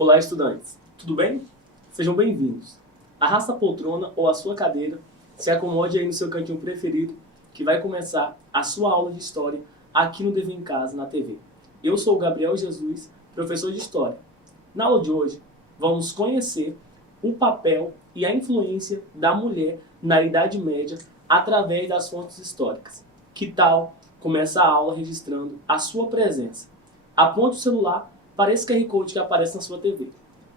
Olá, estudantes. Tudo bem? Sejam bem-vindos. Arrasta a poltrona ou a sua cadeira, se acomode aí no seu cantinho preferido, que vai começar a sua aula de História aqui no Dever em Casa, na TV. Eu sou o Gabriel Jesus, professor de História. Na aula de hoje, vamos conhecer o papel e a influência da mulher na Idade Média através das fontes históricas. Que tal começar a aula registrando a sua presença? Aponte o celular para esse QR Code que aparece na sua TV,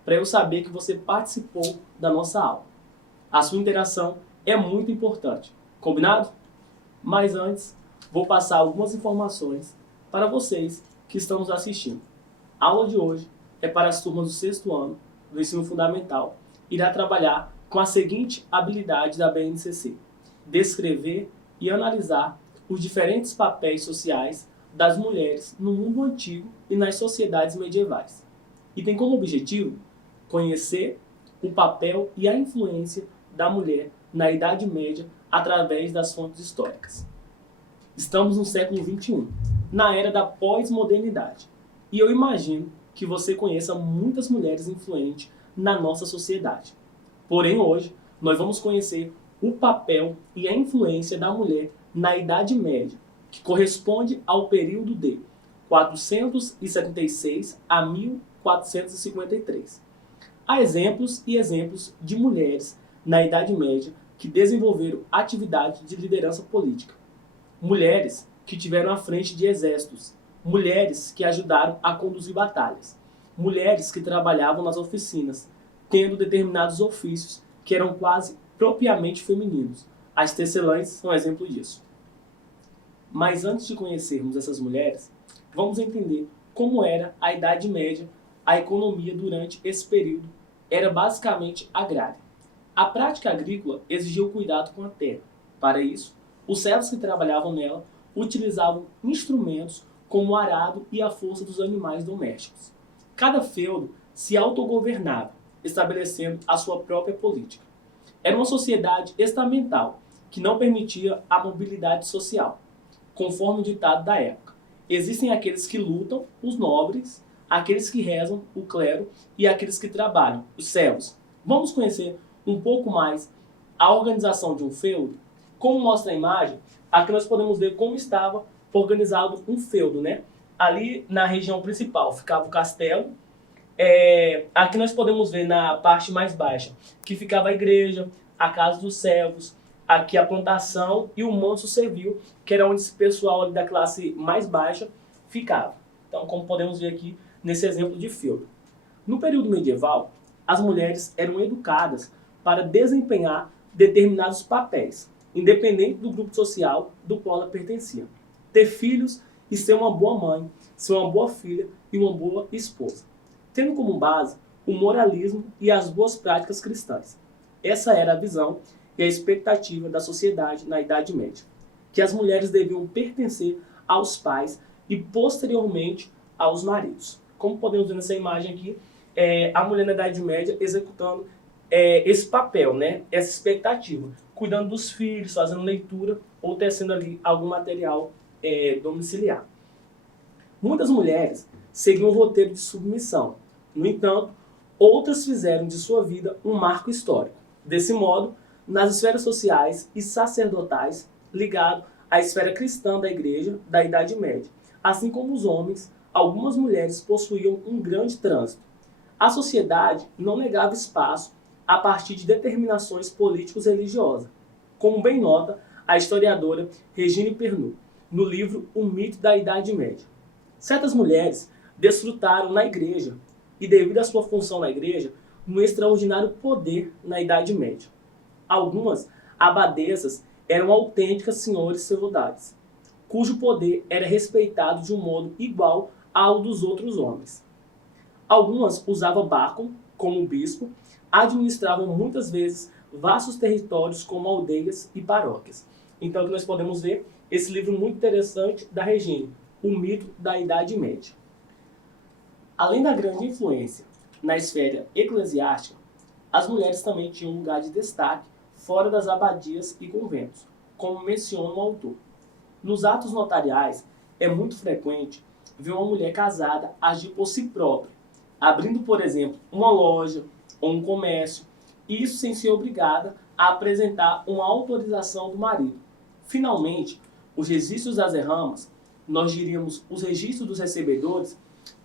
para eu saber que você participou da nossa aula. A sua interação é muito importante, combinado? Mas antes, vou passar algumas informações para vocês que estão nos assistindo. A aula de hoje é para as turmas do 6º ano do ensino fundamental. Irá trabalhar com a seguinte habilidade da BNCC: descrever e analisar os diferentes papéis sociais das mulheres no mundo antigo e nas sociedades medievais. E tem como objetivo conhecer o papel e a influência da mulher na Idade Média através das fontes históricas. Estamos no século XXI, na era da pós-modernidade, e eu imagino que você conheça muitas mulheres influentes na nossa sociedade. Porém, hoje, nós vamos conhecer o papel e a influência da mulher na Idade Média, que corresponde ao período de 476 a 1453. Há exemplos e exemplos de mulheres na Idade Média que desenvolveram atividade de liderança política. Mulheres que tiveram à frente de exércitos, mulheres que ajudaram a conduzir batalhas, mulheres que trabalhavam nas oficinas, tendo determinados ofícios que eram quase propriamente femininos. As tecelãs são exemplo disso. Mas antes de conhecermos essas mulheres, vamos entender como era a Idade Média. A economia durante esse período era basicamente agrária. A prática agrícola exigia o cuidado com a terra. Para isso, os servos que trabalhavam nela utilizavam instrumentos como o arado e a força dos animais domésticos. Cada feudo se autogovernava, estabelecendo a sua própria política. Era uma sociedade estamental que não permitia a mobilidade social, conforme o ditado da época. Existem aqueles que lutam, os nobres, aqueles que rezam, o clero, e aqueles que trabalham, os servos. Vamos conhecer um pouco mais a organização de um feudo? Como mostra a imagem, aqui nós podemos ver como estava organizado um feudo, né? Ali na região principal ficava o castelo. Aqui nós podemos ver na parte mais baixa que ficava a igreja, a casa dos servos, aqui a plantação e o manso servil, que era onde esse pessoal ali da classe mais baixa ficava. Então, como podemos ver aqui nesse exemplo de feudo. No período medieval, as mulheres eram educadas para desempenhar determinados papéis, independente do grupo social do qual ela pertencia. Ter filhos e ser uma boa mãe, ser uma boa filha e uma boa esposa, tendo como base o moralismo e as boas práticas cristãs. Essa era a visão e a expectativa da sociedade na Idade Média, que as mulheres deviam pertencer aos pais e posteriormente aos maridos. Como podemos ver nessa imagem aqui, a mulher na Idade Média executando esse papel, né? Essa expectativa, cuidando dos filhos, fazendo leitura ou tecendo ali algum material domiciliar. Muitas mulheres seguiam o roteiro de submissão. No entanto, outras fizeram de sua vida um marco histórico. Desse modo, nas esferas sociais e sacerdotais, ligado à esfera cristã da Igreja da Idade Média. Assim como os homens, algumas mulheres possuíam um grande trânsito. A sociedade não negava espaço a partir de determinações políticos-religiosas, como bem nota a historiadora Regine Pernod, no livro O Mito da Idade Média. Certas mulheres desfrutaram na Igreja, e devido à sua função na Igreja, um extraordinário poder na Idade Média. Algumas abadesas eram autênticas senhores feudais, cujo poder era respeitado de um modo igual ao dos outros homens. Algumas usavam báculo como bispo, administravam muitas vezes vastos territórios como aldeias e paróquias. Então aqui nós podemos ver esse livro muito interessante da Regine, O Mito da Idade Média. Além da grande influência na esfera eclesiástica, as mulheres também tinham um lugar de destaque fora das abadias e conventos, como menciona o autor. Nos atos notariais, é muito frequente ver uma mulher casada agir por si própria, abrindo, por exemplo, uma loja ou um comércio, isso sem ser obrigada a apresentar uma autorização do marido. Finalmente, os registros das derramas, nós diríamos os registros dos recebedores,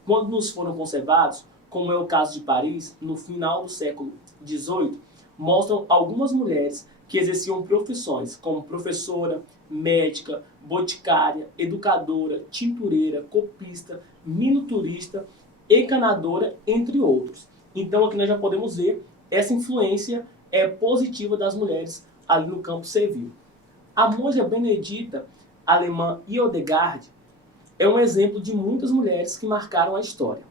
quando nos foram conservados, como é o caso de Paris, no final do século XVIII, mostram algumas mulheres que exerciam profissões como professora, médica, boticária, educadora, tintureira, copista, miniaturista, encanadora, entre outros. Então aqui nós já podemos ver essa influência positiva das mulheres ali no campo servil. A monja benedita alemã Hildegard é um exemplo de muitas mulheres que marcaram a história.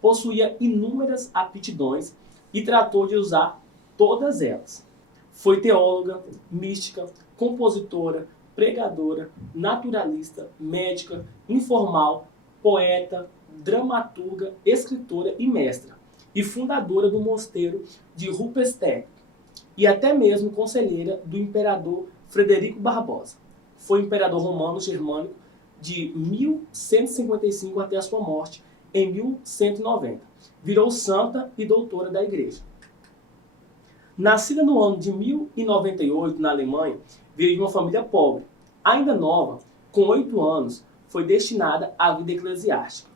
Possuía inúmeras aptidões e tratou de usar todas elas. Foi teóloga, mística, compositora, pregadora, naturalista, médica, informal, poeta, dramaturga, escritora e mestra, e fundadora do mosteiro de Ruppertsberg, e até mesmo conselheira do imperador Frederico Barbosa. Foi imperador romano germânico de 1155 até a sua morte, em 1190. Virou santa e doutora da Igreja. Nascida no ano de 1098 na Alemanha, veio de uma família pobre. Ainda nova, com 8 anos, foi destinada à vida eclesiástica.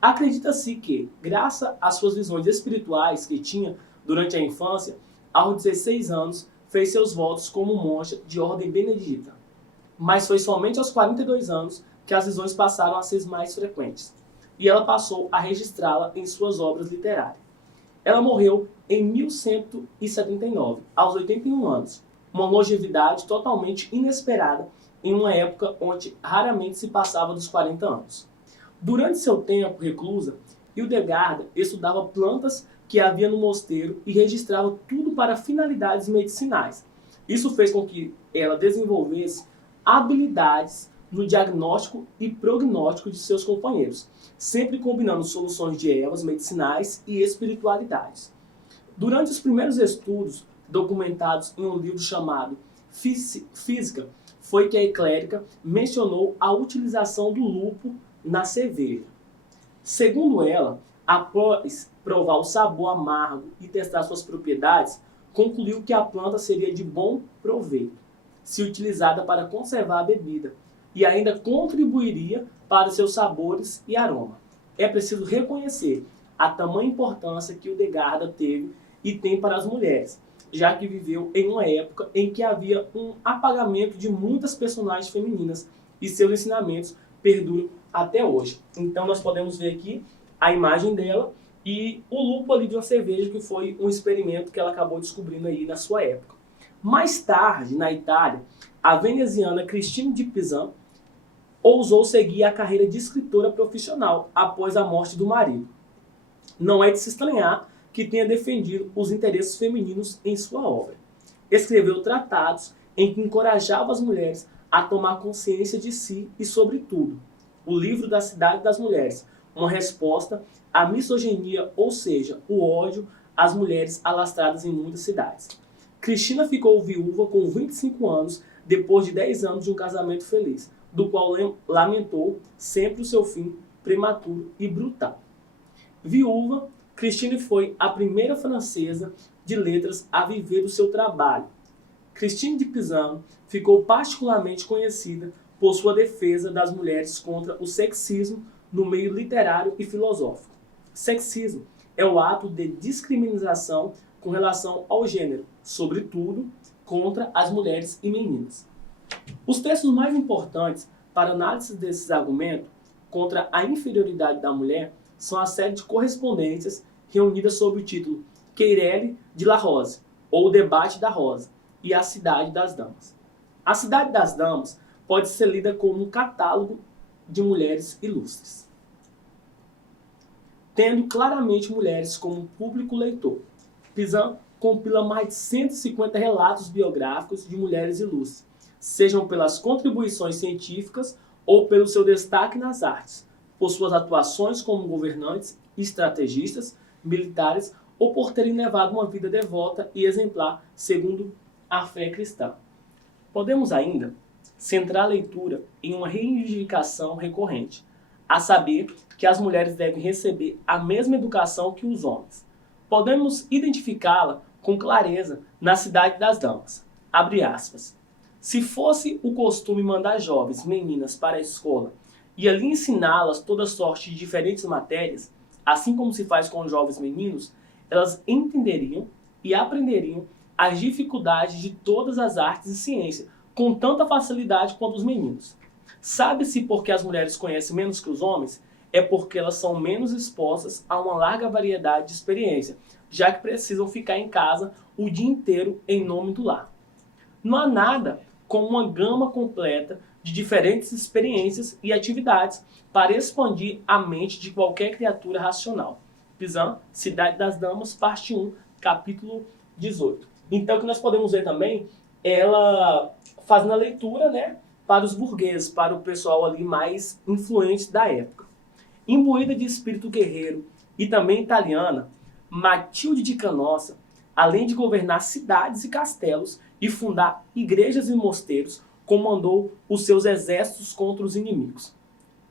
Acredita-se que, graças às suas visões espirituais que tinha durante a infância, aos 16 anos, fez seus votos como monja de ordem benedita. Mas foi somente aos 42 anos que as visões passaram a ser mais frequentes, e ela passou a registrá-la em suas obras literárias. Ela morreu em 1179, aos 81 anos, uma longevidade totalmente inesperada em uma época onde raramente se passava dos 40 anos. Durante seu tempo reclusa, Hildegard estudava plantas que havia no mosteiro e registrava tudo para finalidades medicinais. Isso fez com que ela desenvolvesse habilidades no diagnóstico e prognóstico de seus companheiros, sempre combinando soluções de ervas medicinais e espiritualidades. Durante os primeiros estudos, documentados em um livro chamado Física, foi que a eclérica mencionou a utilização do lúpulo na cerveja. Segundo ela, após provar o sabor amargo e testar suas propriedades, concluiu que a planta seria de bom proveito, se utilizada para conservar a bebida, e ainda contribuiria para seus sabores e aroma. É preciso reconhecer a tamanha importância que Hildegard teve e tem para as mulheres, já que viveu em uma época em que havia um apagamento de muitas personagens femininas e seus ensinamentos perduram até hoje. Então nós podemos ver aqui a imagem dela e o lúpulo ali de uma cerveja, que foi um experimento que ela acabou descobrindo aí na sua época. Mais tarde, na Itália, a veneziana Cristina de Pisan ousou seguir a carreira de escritora profissional após a morte do marido. Não é de se estranhar que tenha defendido os interesses femininos em sua obra. Escreveu tratados em que encorajava as mulheres a tomar consciência de si e sobre tudo. O livro da Cidade das Mulheres, uma resposta à misoginia, ou seja, o ódio às mulheres alastradas em muitas cidades. Cristina ficou viúva com 25 anos, depois de 10 anos de um casamento feliz, do qual lamentou sempre o seu fim prematuro e brutal. Viúva, Cristina foi a primeira francesa de letras a viver do seu trabalho. Cristina de Pisan ficou particularmente conhecida por sua defesa das mulheres contra o sexismo no meio literário e filosófico. Sexismo é o ato de discriminação com relação ao gênero, sobretudo contra as mulheres e meninas. Os textos mais importantes para análise desses argumentos contra a inferioridade da mulher são a série de correspondências reunidas sob o título Querelle de la Rose, ou O Debate da Rosa, e A Cidade das Damas. A Cidade das Damas pode ser lida como um catálogo de mulheres ilustres, tendo claramente mulheres como público leitor. Pisan compila mais de 150 relatos biográficos de mulheres ilustres, sejam pelas contribuições científicas ou pelo seu destaque nas artes, por suas atuações como governantes, estrategistas, militares ou por terem levado uma vida devota e exemplar segundo a fé cristã. Podemos ainda centrar a leitura em uma reivindicação recorrente, a saber que as mulheres devem receber a mesma educação que os homens. Podemos identificá-la com clareza na Cidade das Damas. Abre aspas. Se fosse o costume mandar jovens meninas para a escola e ali ensiná-las toda sorte de diferentes matérias, assim como se faz com os jovens meninos, elas entenderiam e aprenderiam as dificuldades de todas as artes e ciências com tanta facilidade quanto os meninos. Sabe-se por que as mulheres conhecem menos que os homens? É porque elas são menos expostas a uma larga variedade de experiência, já que precisam ficar em casa o dia inteiro em nome do lar. Não há nada como uma gama completa de diferentes experiências e atividades para expandir a mente de qualquer criatura racional. Pizan, Cidade das Damas, parte 1, capítulo 18. Então, o que nós podemos ver também, ela fazendo a leitura, né, para os burgueses, para o pessoal ali mais influente da época. Imbuída de espírito guerreiro e também italiana, Matilde de Canossa, além de governar cidades e castelos e fundar igrejas e mosteiros, comandou os seus exércitos contra os inimigos.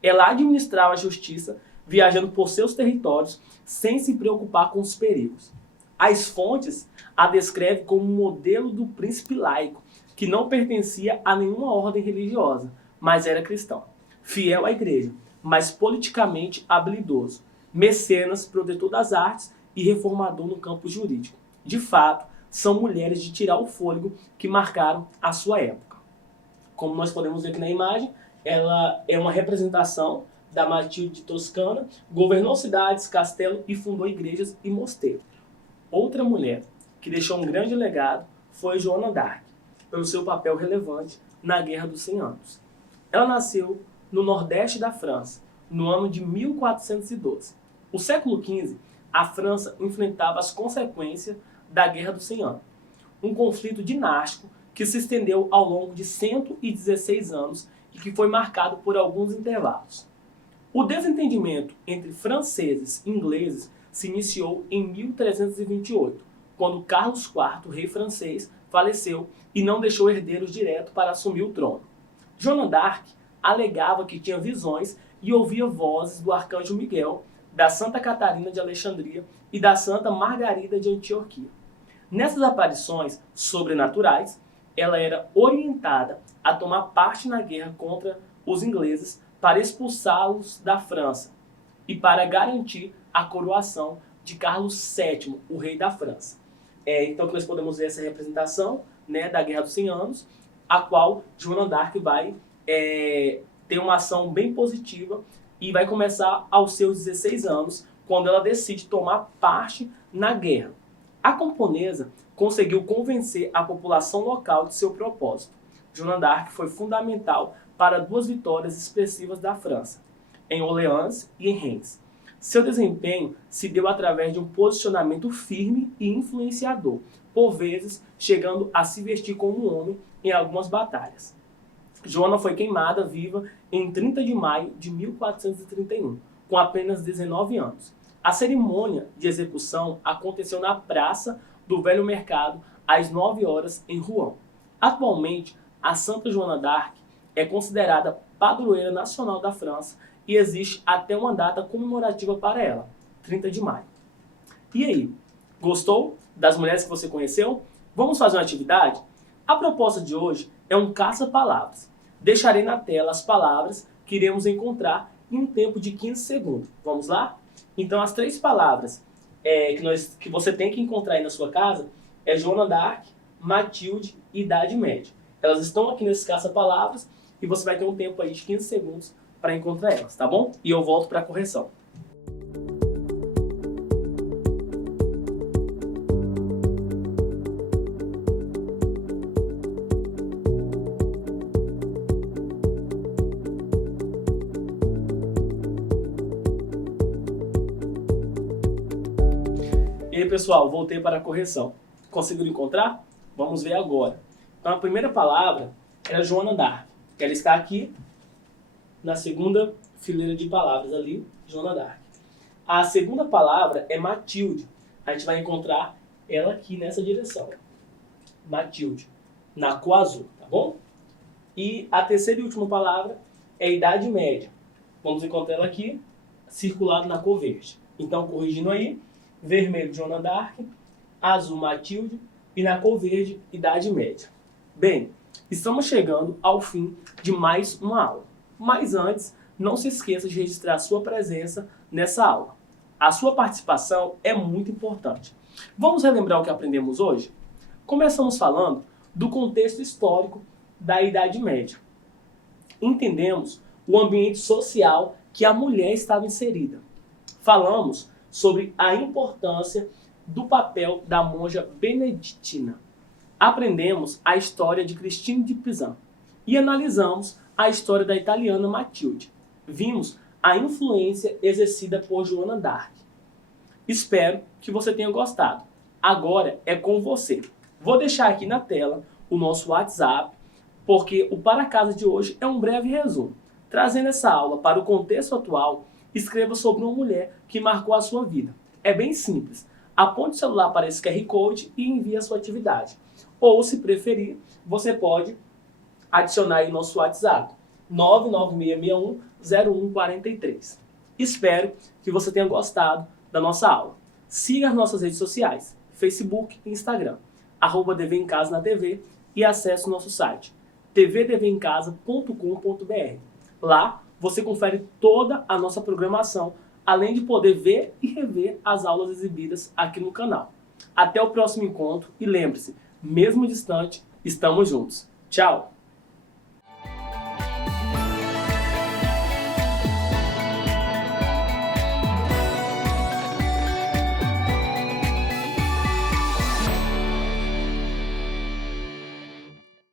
Ela administrava a justiça, viajando por seus territórios, sem se preocupar com os perigos. As fontes a descrevem como um modelo do príncipe laico, que não pertencia a nenhuma ordem religiosa, mas era cristão, fiel à igreja, mas politicamente habilidoso, mecenas, protetor das artes e reformador no campo jurídico. De fato, são mulheres de tirar o fôlego que marcaram a sua época. Como nós podemos ver aqui na imagem, ela é uma representação da Matilde de Toscana, governou cidades, castelos e fundou igrejas e mosteiros. Outra mulher que deixou um grande legado foi Joana d'Arc, pelo seu papel relevante na Guerra dos 100 Anos. Ela nasceu no nordeste da França, no ano de 1412. O século XV, a França enfrentava as consequências da Guerra dos 100 Anos, um conflito dinástico que se estendeu ao longo de 116 anos e que foi marcado por alguns intervalos. O desentendimento entre franceses e ingleses se iniciou em 1328, quando Carlos IV, rei francês, faleceu e não deixou herdeiros diretos para assumir o trono. Joana d'Arc alegava que tinha visões e ouvia vozes do arcanjo Miguel, da Santa Catarina de Alexandria e da Santa Margarida de Antioquia. Nessas aparições sobrenaturais, ela era orientada a tomar parte na guerra contra os ingleses para expulsá-los da França e para garantir a coroação de Carlos VII, o rei da França. Então, nós podemos ver essa representação, né, da Guerra dos 100 Anos, a qual Joana d'Arc vai ter uma ação bem positiva e vai começar aos seus 16 anos, quando ela decide tomar parte na guerra. A camponesa conseguiu convencer a população local de seu propósito. Joana d'Arc foi fundamental para 2 vitórias expressivas da França, em Orleans e em Reims. Seu desempenho se deu através de um posicionamento firme e influenciador, por vezes chegando a se vestir como um homem em algumas batalhas. Joana foi queimada viva em 30 de maio de 1431, com apenas 19 anos. A cerimônia de execução aconteceu na Praça do Velho Mercado, às 9 horas, em Rouen. Atualmente, a Santa Joana d'Arc é considerada padroeira nacional da França e existe até uma data comemorativa para ela, 30 de maio. E aí, gostou das mulheres que você conheceu? Vamos fazer uma atividade? A proposta de hoje é um caça-palavras. Deixarei na tela as palavras que iremos encontrar em um tempo de 15 segundos. Vamos lá? Então, as 3 palavras que você tem que encontrar aí na sua casa é Joana d'Arc, Matilde e Idade Média. Elas estão aqui nesse caça-palavras e você vai ter um tempo aí de 15 segundos para encontrar elas, tá bom? E eu volto para a correção. E aí, pessoal, voltei para a correção. Conseguiram encontrar? Vamos ver agora. Então, a primeira palavra é Joana d'Arc. Ela está aqui na segunda fileira de palavras ali, Joana d'Arc. A segunda palavra é Matilde. A gente vai encontrar ela aqui nessa direção. Matilde, na cor azul, tá bom? E a terceira e última palavra é Idade Média. vamos encontrar ela aqui, circulado na cor verde. Então, corrigindo aí, vermelho, Joana d'Arc, azul, Matilde, e na cor verde, Idade Média. Bem, estamos chegando ao fim de mais uma aula. Mas antes, não se esqueça de registrar sua presença nessa aula. A sua participação é muito importante. Vamos relembrar o que aprendemos hoje? Começamos falando do contexto histórico da Idade Média. Entendemos o ambiente social que a mulher estava inserida. Falamos sobre a importância do papel da monja beneditina. Aprendemos a história de Cristina de Pizan e analisamos a história da italiana Matilde. Vimos a influência exercida por Joana d'Arc. Espero que você tenha gostado. Agora é com você. Vou deixar aqui na tela o nosso WhatsApp, porque o Para Casa de hoje é um breve resumo. Trazendo essa aula para o contexto atual, escreva sobre uma mulher que marcou a sua vida. É bem simples. Aponte o celular para esse QR Code e envie a sua atividade. Ou, se preferir, você pode adicionar aí nosso WhatsApp, 996610143. Espero que você tenha gostado da nossa aula. Siga as nossas redes sociais, Facebook e Instagram, @DV em Casa na TV, e acesse o nosso site, tvdvemcasa.com.br. Lá você confere toda a nossa programação, além de poder ver e rever as aulas exibidas aqui no canal. Até o próximo encontro e lembre-se, mesmo distante, estamos juntos. Tchau!